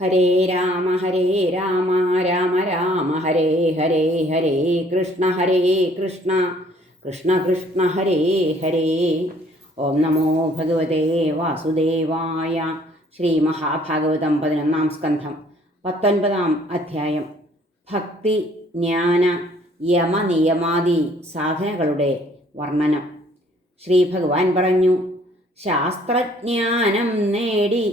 ഹരേ രാമ ഹരേ രാമ രാമ രാമ ഹരേ ഹരേ ഹരേ കൃഷ്ണ ഹരേ കൃഷ്ണ കൃഷ്ണ കൃഷ്ണ ഹരേ ഹരേ. ഓം നമോ ഭഗവതേ വാസുദേവായ ശ്രീ മഹാഭാഗവതം പതിനൊന്നാം സ്കന്ധം പത്തൊൻപതാം അധ്യായം. ഭക്തി ജ്ഞാന യമനിയമാദി സാധനകളുടെ വർണനം. ശ്രീ ഭഗവാൻ പറഞ്ഞു ശാസ്ത്രജ്ഞാനം നേടി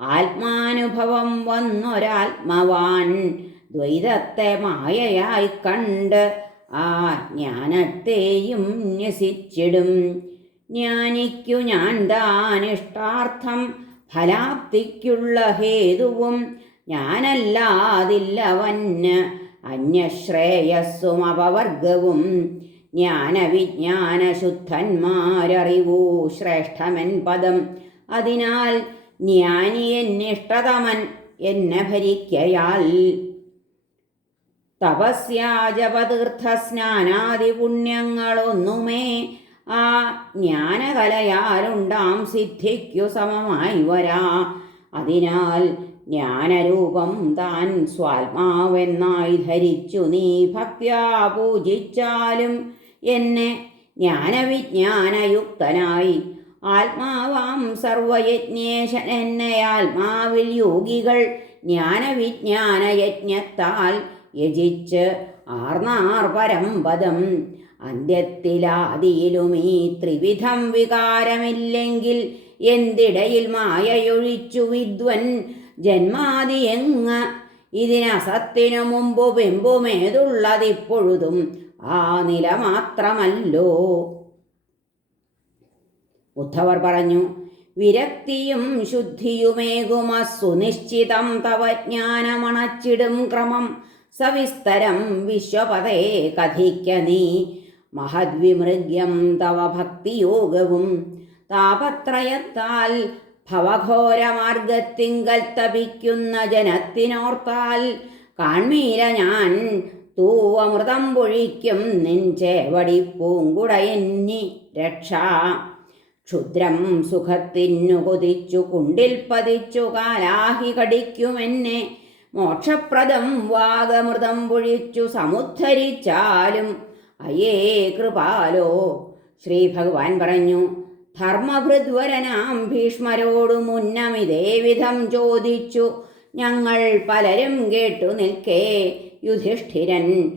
ആത്മാനുഭവം വന്നൊരാത്മവാൻ ദ്വൈതത്തെ മായയായി കണ്ട് ആ ജ്ഞാനത്തെയും ന്യസിച്ചിടും. ജ്ഞാനിക്കു ഞാൻ താനിഷ്ടാർത്ഥം ഫലാപ്തിക്കുള്ള ഹേതുവും ഞാനല്ലാതില്ലവന് അന്യശ്രേയസ്സും അപവർഗവും. ജ്ഞാനവിജ്ഞാനശുദ്ധന്മാരറിവൂ ശ്രേഷ്ഠമൻ പദം. അതിനാൽ ജ്ഞാനി എന്നിഷ്ടതമൻ എന്നെ ഭരിക്കയാൽ. തപസ്യാജപതീർത്ഥസ്നാനാദി പുണ്യങ്ങളൊന്നുമേ ആ ജ്ഞാനകലയാലുണ്ടാം സിദ്ധിക്കു സമമായി വരാ. അതിനാൽ ജ്ഞാനരൂപം താൻ സ്വാത്മാവെന്നായി ധരിച്ചു നീ ഭക്ത്യാ പൂജിച്ചാലും എന്നെ ജ്ഞാനവിജ്ഞാനയുക്തനായി ആത്മാവാം സർവയജ്ഞേശനെന്നയാത്മാവിൽ യോഗികൾ ജ്ഞാനവിജ്ഞാനയജ്ഞത്താൽ യജിച്ച് ആർന്നാർ പരമ്പദം അന്ത്യത്തിലാദിയിലും ഈ ത്രിവിധം വികാരമില്ലെങ്കിൽ എന്തിടയിൽ മായയൊഴിച്ചു വിദ്വൻ ജന്മാദിയെങ്ങ്? ഇതിനസത്തിനു മുമ്പ് ബിംബുമേതുള്ളതിപ്പൊഴുതും ആ നില മാത്രമല്ലോ. ഉദ്ധവർ പറഞ്ഞു വിരക്തിയും ശുദ്ധിയുമേകുമ സുനിശ്ചിതം തവ ജ്ഞാനമണച്ചിടും ക്രമം. സവിസ്തരം വിശ്വപതേ കഥിക്ക നീ. മഹദ്വിമൃഗ്യം തവ ഭക്തിയോഗവും. താപത്രയത്താൽ ഭവഘോരമാർഗത്തിങ്കൽ തപിക്കുന്ന ജനത്തിനോർത്താൽ കാൺമീര ഞാൻ തൂവമൃതം പൊഴിക്കും നിൻ ചേവടി പൂങ്കുടയെന്നി രക്ഷ. ക്ഷുദ്രം സുഖത്തിന്നു കൊതിച്ചു കുണ്ടിൽ പതിച്ചു കാലാഹി കടിക്കുമെന്നെ. മോക്ഷപ്രദം വാഗമൃതം പൊഴിച്ചു സമുദ്ധരിച്ചാലും അയേ കൃപാലോ. ശ്രീ ഭഗവാൻ പറഞ്ഞു ധർമ്മഭൃദ്വരനാം ഭീഷ്മരോടു മുന്നമിതേ വിധം ചോദിച്ചു. ഞങ്ങൾ പലരും കേട്ടു നിൽക്കേ യുധിഷ്ഠിരൻ.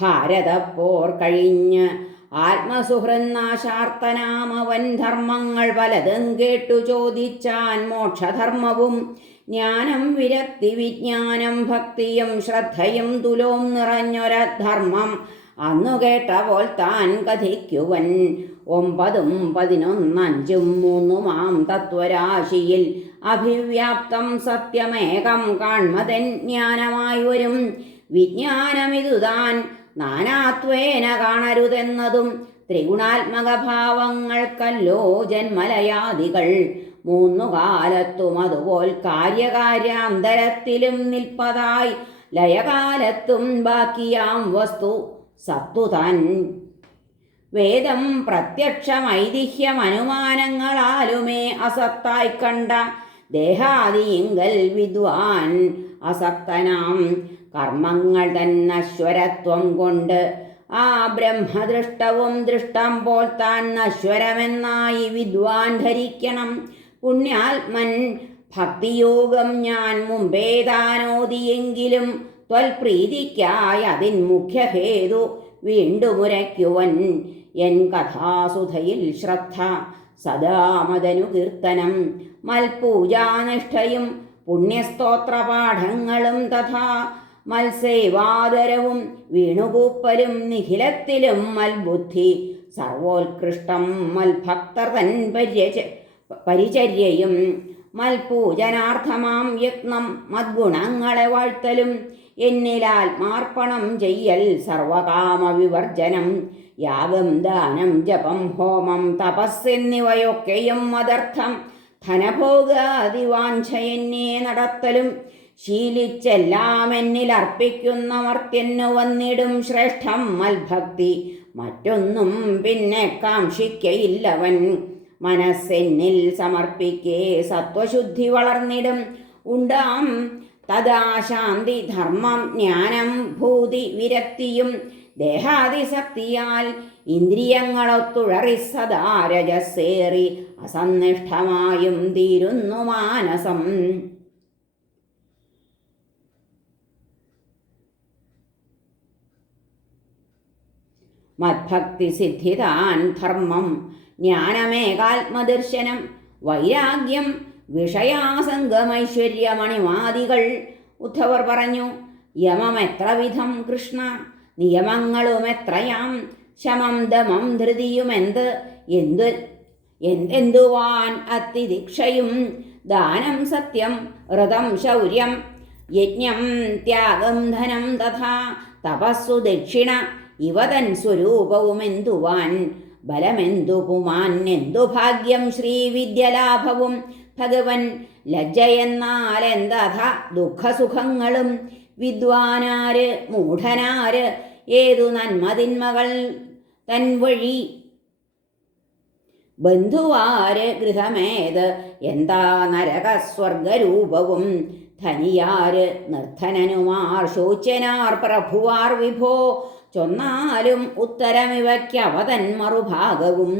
ഭാരതപ്പോർ കഴിഞ്ഞ് ആത്മസുഹൃന്നാശാർത്തനാമവൻ ധർമ്മങ്ങൾ പലതും കേട്ടു ചോദിച്ചാൻ മോക്ഷധർമ്മവും ജ്ഞാനം വിരക്തി വിജ്ഞാനം ഭക്തിയും ശ്രദ്ധയും തുലോം നിറഞ്ഞൊരധർമ്മം അന്നു കേട്ട പോൽ താൻ കഥിക്കുവൻ. ഒമ്പതും പതിനൊന്നഞ്ചും മൂന്നുമാം തത്വരാശിയിൽ അഭിവ്യാപ്തം സത്യമേകം കാൺമതൻ ജ്ഞാനമായി വരും വിജ്ഞാനമിതുതാൻ നാനാത്വേന കാണരുതെന്നതും ത്രിഗുണാത്മകഭാവങ്ങൾക്കല്ലോ ജന്മലയാദികൾ. മൂന്നുകാലത്തും അതുപോൽ കാര്യകാര്യാന്തരത്തിലും നിൽപ്പതായി ലയകാലത്തും ബാക്കിയാം വസ്തു സത്തു താൻ. വേദം പ്രത്യക്ഷം പ്രത്യക്ഷമൈതിഹ്യം അനുമാനങ്ങളാലുമേ അസത്തായി കണ്ട ദേഹാദിയിങ്കൽ വിദ്വാൻ അസക്തനാം. കർമ്മങ്ങൾ തന്നശ്വരത്വം കൊണ്ട് ആ ബ്രഹ്മദൃഷ്ടവും ദൃഷ്ടം പോൽ താൻ നശ്വരമെന്നായി വിദ്വാൻ ധരിക്കണം. പുണ്യാത്മൻ ഭക്തിയോഗം ഞാൻ മുമ്പേ താനോദിയെങ്കിലും ത്വൽപ്രീതിക്കായി അതിൻ മുഖ്യഹേതു വീണ്ടുമുരയ്ക്കുവൻ എൻ കഥാസുധയിൽ ശ്രദ്ധ. സദാമതനു കീർത്തനം മൽപൂജാനിഷ്ഠയും പുണ്യസ്തോത്രപാഠങ്ങളും തഥാ മത്സേവാദരവും വീണുകൂപ്പലും നിഖിലത്തിലും മൽബുദ്ധി. സർവോത്കൃഷ്ടം മൽഭക്തർ തൻ പര്യച പരിചര്യയും മൽപൂജനാർത്ഥമാം യത്നം മദ്ഗുണങ്ങളെ വാഴ്ത്തലും. എന്നിലാത്മാർപ്പണം ചെയ്യൽ സർവകാമ വിവർജനം യാഗം ദാനം ജപം ഹോമം തപസ്സെന്നിവയൊക്കെയും മതർത്ഥം ധനഭോഗാദിവാഞ്ചയെന്നെ നടത്തലും. ശീലിച്ചെല്ലാം എന്നിൽ അർപ്പിക്കുന്ന മർത്യന്നു വന്നിടും ശ്രേഷ്ഠം മൽഭക്തി. മറ്റൊന്നും പിന്നെ കാക്ഷിക്കയില്ലവൻ. മനസ്സെന്നിൽ സമർപ്പിക്കേ സത്വശുദ്ധി വളർന്നിടും. ഉണ്ടാം തഥാ ശാന്തി ധർമ്മം ജ്ഞാനം ഭൂതി വിരക്തിയും. ദേഹാതിശക്തിയാൽ ഇന്ദ്രിയങ്ങളൊത്തുഴറി സദാ രജസേറി അസന്നിഷ്ഠമായും തീരുന്നു മാനസം. മദ്ഭക്തി സിദ്ധിതാൻ ധർമ്മം ജ്ഞാനമേകാത്മദർശനം വൈരാഗ്യം വിഷയാസംഗമൈശ്വര്യമണിമാദികൾ ഉദ്ധവർ പറഞ്ഞു യമം എത്ര വിധം കൃഷ്ണ? നിയമങ്ങളും എത്രയാം ശമം ദമം ധൃതിയും എന്ത് എന്തെന്തുവാൻ അത്തിദീക്ഷയും? ദാനം സത്യം വ്രതം ശൗര്യം യജ്ഞം ത്യാഗം ധനം തഥാ തപസ്സു ദക്ഷിണ ഇവതൻ സ്വരൂപവുമെന്തുവാൻ ബലമെന്തു പുമാൻ? എന്തു ഭാഗ്യം ശ്രീവിദ്യലാഭവും ഭഗവൻ ലജ്ജയെന്നാലെന്തഥ ദുഃഖസുഖങ്ങളും? വിദ്വാനാര് മൂഢനാര് ഏതു നന്മതിന്മകൾ തൻ വഴി? ബന്ധുവാര് ഗൃഹമേത്? എന്താ നരകസ്വർഗരൂപവും? ധനിയാര് നിർധനനുമാർ ശോച്യനാർ പ്രഭുവാർ വിഭോ? ചൊന്നാലും ഉത്തരമിവയ്ക്കവതൻ മറുഭാഗവും.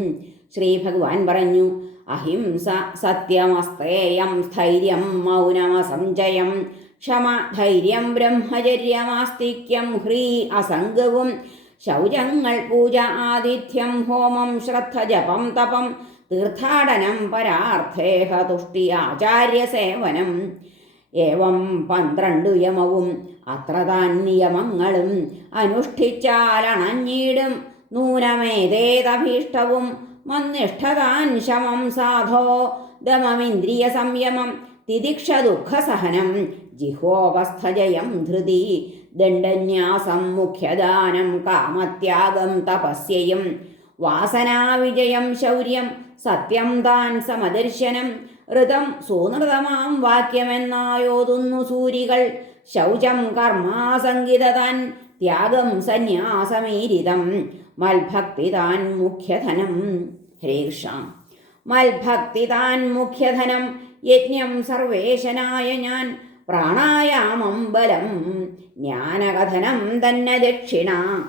ശ്രീ ഭഗവാൻ പറഞ്ഞു അഹിംസ സത്യമസ്തേയം സ്ഥൈര്യം മൗനമസഞ്ചയം ക്ഷമ ധൈര്യം ബ്രഹ്മചര്യമാസ്തിക്യം ഹ്രീ അസംഗവും ശൗചങ്ങൾ പൂജ ആതിഥ്യം ഹോമം ശ്രദ്ധ ജപം തപം തീർത്ഥാടനം പരാർത്ഥേഹ തുഷ്ടി ആചാര്യസേവനം ഏവം പന്ത്രണ്ട് യമവും അത്ര താൻ നിയമങ്ങളും അനുഷ്ഠിച്ചാലണഞ്ഞിടും. നൂനമേതേതഭീഷ്ടവും മന്നിഷ്ഠതാൻ ശമം സാധോ. ദമമിന്ദ്രിയ സംയമം തിദിക്ഷ ദുഃഖസഹനം ജിഹോപസ്ഥജയം ധൃതി. ദണ്ഡന്യാസം മുഖ്യദാനം കാമത്യാഗം തപസ്യയും. വാസനാവിജയം ശൗര്യം സത്യം താൻ സമദർശനം. ഋതം സൂനൃതമാം വാക്യമെന്നായോതുന്നു സൂരികൾ. ശൗചം കർമാസംഗിതതാൻ ത്യാഗം സന്യാസമീരിതം. മൽഭക്തി താൻ മുഖ്യധനം. ഹരേകൃഷ്ണ മൽഭക്തി താൻ മുഖ്യധനം. യജ്ഞം സർവേശനായ ഞാൻ. പ്രാണായാമം ബലം. ജ്ഞാനകഥനം തന്നെ ദക്ഷിണ.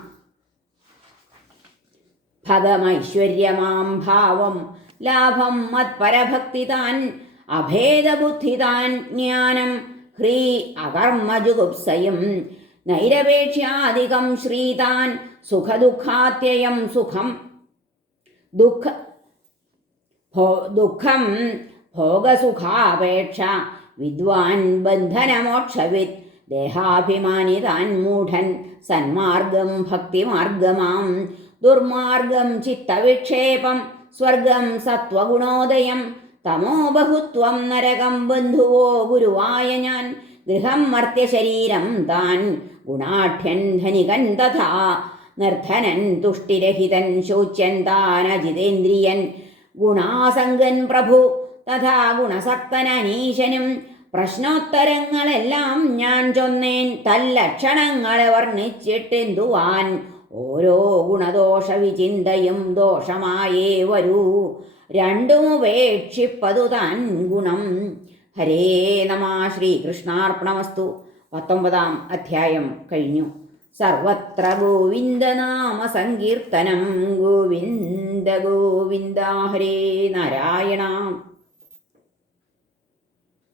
ഭഗമൈശ്വര്യമാം ഭാവം. ലാഭം മത്പരഭക്തി താൻ അഭേദബുദ്ധി താൻ ജ്ഞാനം ഹ്രീ അകർമ്മജുഗുപ്സയും. നൈരപേക്ഷ്യാധികം ശ്രീതാൻ സുഖദുഃഖാത്യയം സുഖം. ദുഃഖ ദുഃഖം ഭോഗസുഖാപേക്ഷ വിദ്വാൻ ബന്ധനമോക്ഷവിത് ദേഹാഭിമാനി താൻ മൂഢൻ സന്മാർഗം ഭക്തിമാർഗമാം. ദുർമാർഗം ചിത്തവിക്ഷേപം സ്വർഗം സത്വഗുണോദയം. തമോ ബഹുത്വം നരകം ബന്ധുവോ ഗുരുവായ ഞാൻ. ഗൃഹം മർത്യശരീരം താൻ ഗുണാഠ്യൻ ധനികൻ തഥാ. നിർധനൻ തുഷ്ടിരഹിതൻ ശോച്യൻ താൻ അജിതേന്ദ്രിയൻ ഗുണാസംഗൻ പ്രഭു തഥാ ഗുണസക്തനീശനും പ്രശ്നോത്തരങ്ങളെല്ലാം ഞാൻ ചൊന്നേൻ തല്ലക്ഷണങ്ങളെ വർണിച്ചിട്ടെന്തുവാൻ. ഓരോ ഗുണദോഷ വിചിന്തയും ദോഷമായേ വരൂ. രണ്ടും ഉപേക്ഷിപ്പതു താൻ ഗുണം. ഹരേ നമ ശ്രീകൃഷ്ണാർപ്പണമസ്തു. പത്തൊമ്പതാം അധ്യായം കഴിഞ്ഞു. സർവത്ര ഗോവിന്ദനാമ സങ്കീർത്തനം. ഗോവിന്ദ ഗോവിന്ദ ഹരേ നാരായണ.